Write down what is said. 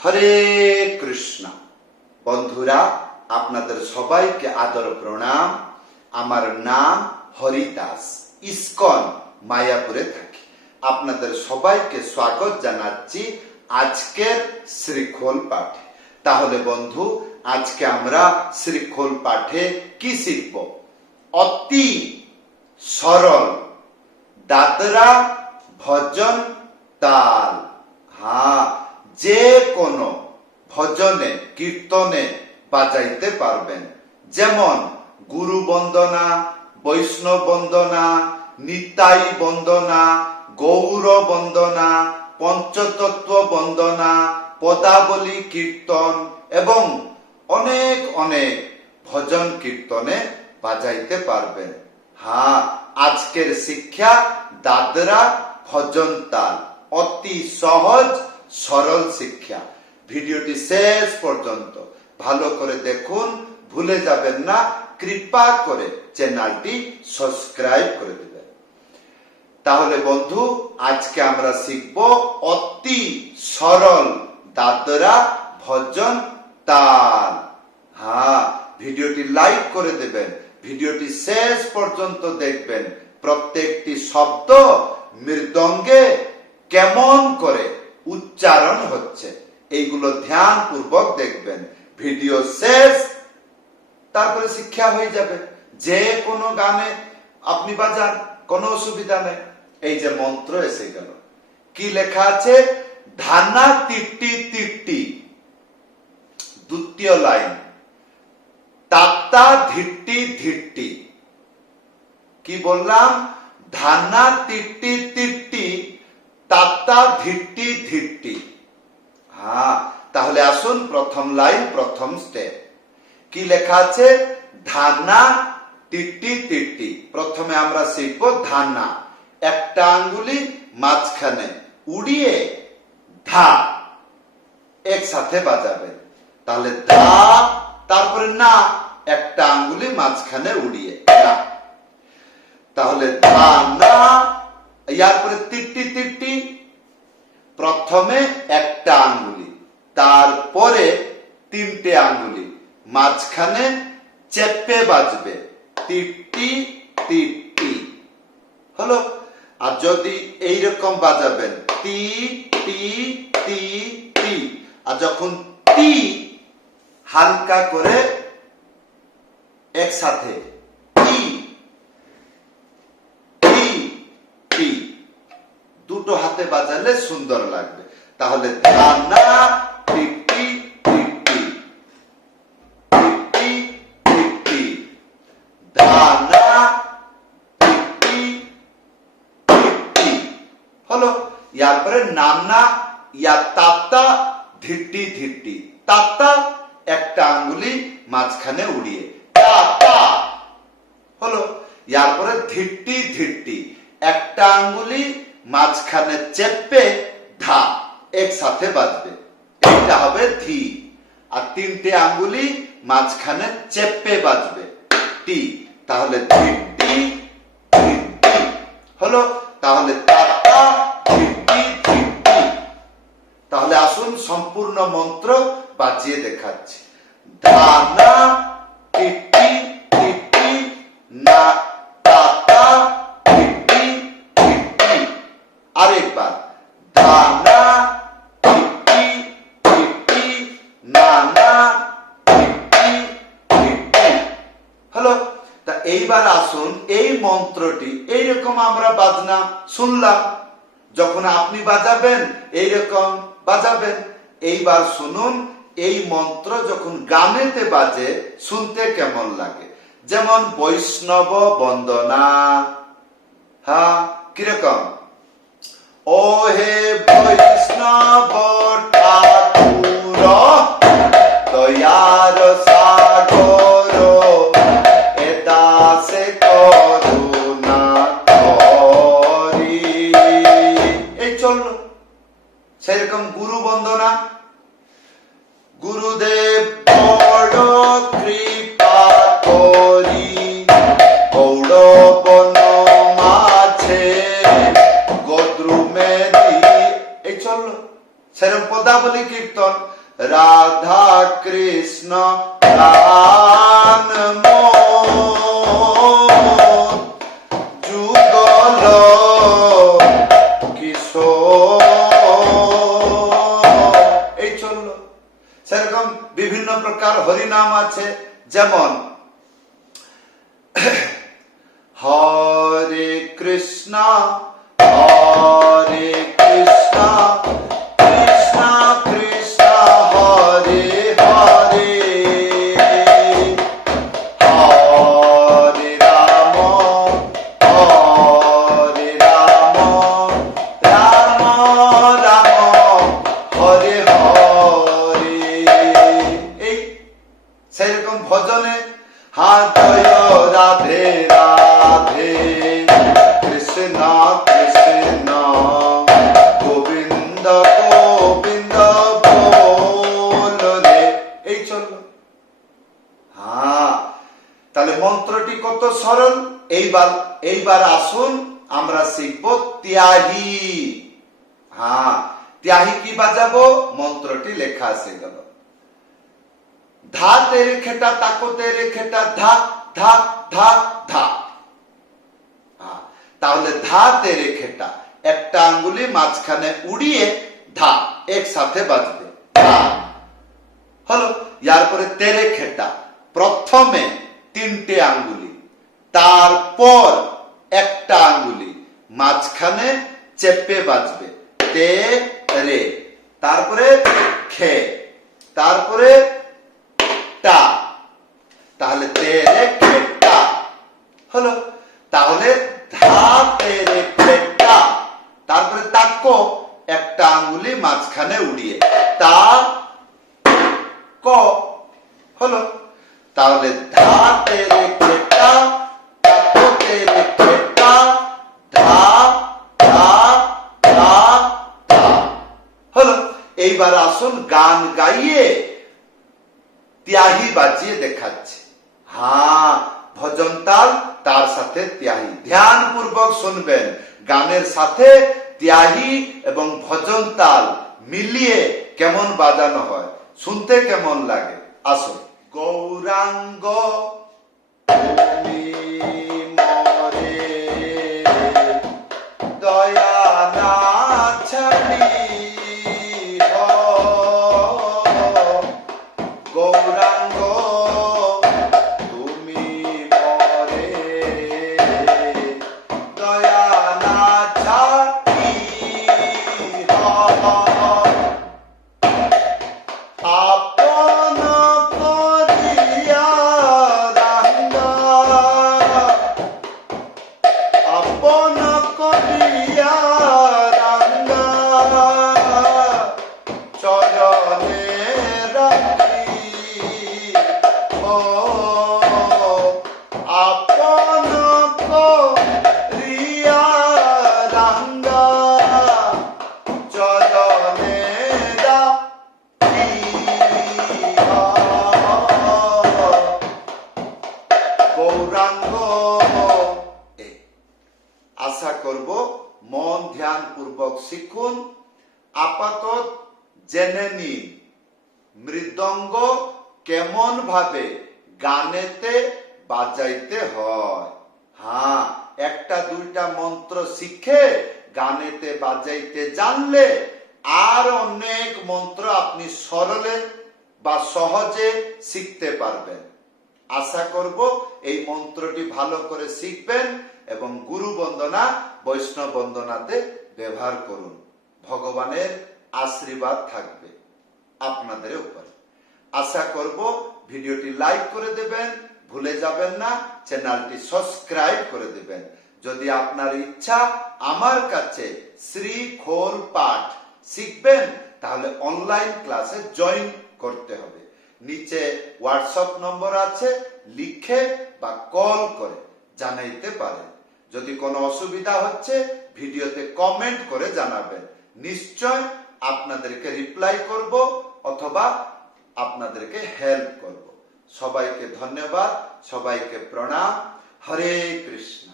হরে কৃষ্ণ। বন্ধুরা, আপনাদের সবাইকে আদর প্রণাম। আমার নাম হরিদাস, ইস্কন মায়াপুরে থাকি। আপনাদের সবাইকে স্বাগত জানাচ্ছি আজকের শ্রীখোল পাঠে। তাহলে বন্ধু, আজকে আমরা শ্রীখোল পাঠে কি শিখব? অতি সরল দাদরা ভজন তাল। যে কোনো ভজনে কীর্তনে বাজাইতে পারবেন। যেমন গুরু বন্দনা, বৈষ্ণব বন্দনা, নিতাই বন্দনা, গৌর বন্দনা, পঞ্চতত্ত্ব বন্দনা, পদাবলী কীর্তন এবং অনেক অনেক ভজন কীর্তনে বাজাইতে পারবেন। আজকের শিক্ষা দাদরা ভজন তাল, অতি সহজ সরল শিক্ষা। ভিডিওটি শেষ পর্যন্ত ভালো করে দেখুন, ভুলে যাবেন না। কৃপা করে চ্যানেলটি সাবস্ক্রাইব করে দেবেন। তাহলে বন্ধু, আজকে আমরা শিখব অতি সরল দাদরা ভজন তাল। ভিডিওটি লাইক করে দেবেন, ভিডিওটি শেষ পর্যন্ত দেখবেন। প্রত্যেকটি শব্দ মৃদঙ্গে কেমন করে উচ্চারণ হচ্ছে এইগুলো ধ্যান পূর্বক দেখবেন। ভিডিও শেষ, তারপরে শিক্ষা হয়ে যাবে। যে কোনো গানে আপনি বাজান, কোনো অসুবিধা নেই। এই যে মন্ত্র এসে গেল, কি লেখা আছে? ধানা তিট্টি তিট্টি, দ্বিতীয় লাইন। তাত্তা ধিট্টি ধিট্টি। কি বললাম? ধানা তিট্টি তিট্টি, তাত্তা ধিট্টি ধিট্টি। তাহলে আসুন প্রথম লাইন, প্রথম স্টেপ। কি লেখা আছে? ধানা তিট্টি তিট্টি। প্রথমে আমরা শিখব ধানা। একটা আঙ্গুলি মাঝখানে উড়িয়ে ধা একসাথে বাজাবেন। তাহলে ধা, তারপরে না, একটা আঙ্গুলি মাঝখানে উড়িয়ে না। তাহলে ধানা, ইয়ার পরে তিট্টি তিট্টি। প্রথমে একটা আঙ্গুলি, তারপরে তিনটে আঙ্গুলি মাঝখানে চেপে বাজবে। তিট্টি তিট্টি হলো। আর যদি এইরকম বাজাবেন, তি টি তি তি। আর যখন তি হালকা করে একসাথে টি টি টি, দুটো হাতে বাজালে সুন্দর লাগবে। তাহলে ধানা টিটি টিটি, টিটি টিটি, ধানা টিটি টিটি হলো। ইয়ার পরে নানা, ইয়া তাত্তা ধিট্টি ধিট্টি। তাত্তা একটা আঙ্গুলি মাঝখানে উড়িয়ে তাত্তা হলো। ইয়ার পরে ধিট্টি ধিট্টি, একটা আঙ্গুলি মাঝখানে চেপে ধা একসাথে বাজবে। এটা হবে ধি। আর তিনটে আঙ্গুলি মাঝখানে চেপে বাজবে টি। তাহলে ধিট্টি ধিট্টি হলো। তাহলে তাত্তা ধিট্টি ধিট্টি। তাহলে আসুন সম্পূর্ণ মন্ত্র বাজিয়ে দেখাচ্ছি। ধানা টিটি টিটি, না তাতা টিটি টিটি। আরেকবার, ধানা টিটি টিটি, নানা টিটি টিটি হলো। তা এইবার আসুন, এই মন্ত্রটি এইরকম আমরা বাজনা শুনলাম, যখন আপনি বাজাবেন এইরকম বাজাবেন। এইবার শুনুন, এই মন্ত্র যখন গানেতে বাজে শুনতে কেমন লাগে। যেমন বৈষ্ণব বন্দনা। কিরকম? ও হে বৈষ্ণব ঠাকুর, দয়ার সাগর, এ দাসে করুণা করি। এই চললো। সেরকম গুরু বন্দনা। গুরুদেব বড় কৃপা করি, গৌড় বন মাঝে গদ্রুমে দি। এই চললো। সেরকম পদাবলী কীর্তন রাধা কৃষ্ণ প্রাণ মন যুগল কিশোর, এই চললো। সেরকম বিভিন্ন প্রকার হরিনাম আছে, যেমন হরে কৃষ্ণ হরে কৃষ্ণ কৃষ্ণ কৃষ্ণ হরে হরে, হরে রাম রাম রাম হরে হরে। এই সেরকম ভজনে জয় রাধে রাধে কৃষ্ণ কৃষ্ণ গোবিন্দ গোবিন্দ বল রে, এই চললো। তাহলে মন্ত্রটি কত সরল। এইবার আসুন আমরা শিখব ত্যাহি। ত্যাহি কি বাজাবো, মন্ত্রটি লেখা আছে গেল ধা তেরে খেটা তাকো তেরে খেটা ধা ধা ধা ধা। তাহলে ধা তেরে খেটা একটা আঙ্গুলি মাঝখানে উড়িয়ে ধা একসাথে বাজবে হলো। ইয়ার পরে তেরে খেটা প্রথমে 3টে আঙ্গুলি, তারপর একটা আঙ্গুলি মাঝখানে চেপে বাজবে তে রে, তারপরে খে, তারপরে টা, তাহলে তেরে খেটা হলো। তাহলে ধা তেরে খেটা, তারপরে তাকো একটা আঙ্গুলি মাঝখানে উড়িয়ে তা ক হলো। তাহলে ধা তেরে খেটা তাকো তেরে খেটা ধা ধা ধা ধা হলো। এইবার আসুন গান গাইয়ে ত্যাহি বাজিয়ে দেখাচ্ছে। ভজন তাল তার সাথে ত্যাহি, ধ্যান পূর্বক শুনবেন। গানের সাথে ত্যাহি এবং ভজন তাল মিলিয়ে কেমন বাজানো হয়, শুনতে কেমন লাগে আসুন। গৌরাঙ্গ তুমি মরে দয়া না ছাড়ি, গৌরাঙ্গ তুমি মরে দয়া না ছাড়ি, আপন করিয়া রাঙ্গা, আপন করিয়া রাঙ্গা চরণে রাখি, আপন করিয়া রাঙ্গা চরণে রাখি। গৌরাঙ্গ। আশা করব মন ধ্যান পূর্বক শিখুন। আপাতত জেনে নিন মৃদঙ্গ কেমন ভাবে গানেতে বাজাইতে হয়। একটা দুইটা মন্ত্র শিখে গানেতে বাজাইতে জানলে আর অনেক মন্ত্র আপনি সরলে বা সহজে শিখতে পারবেন। আশা করব এই মন্ত্রটি ভালো করে শিখবেন এবং গুরু বন্দনা বৈষ্ণব বন্দনাতে ব্যবহার করুন। ভগবানের আশীর্বাদ থাকবে আপনাদের উপরে। আশা করব ভিডিওটি লাইক করে দেবেন, ভুলে যাবেন না চ্যানেলটি সাবস্ক্রাইব করে দেবেন। যদি আপনার ইচ্ছা আমার কাছে শ্রী খোল পাঠ শিখবেন তাহলে অনলাইন ক্লাসে জয়েন করতে হবে। নিচে হোয়াটসঅ্যাপ নম্বর আছে, লিখে বা কল করে জানাইতে পারেন। যদি কোনো অসুবিধা হচ্ছে ভিডিওতে কমেন্ট করে জানাবেন, নিশ্চয় আপনাদেরকে রিপ্লাই করব অথবা আপনাদেরকে হেল্প করব। সবাইকে ধন্যবাদ, সবাইকে প্রণাম। হরে কৃষ্ণ।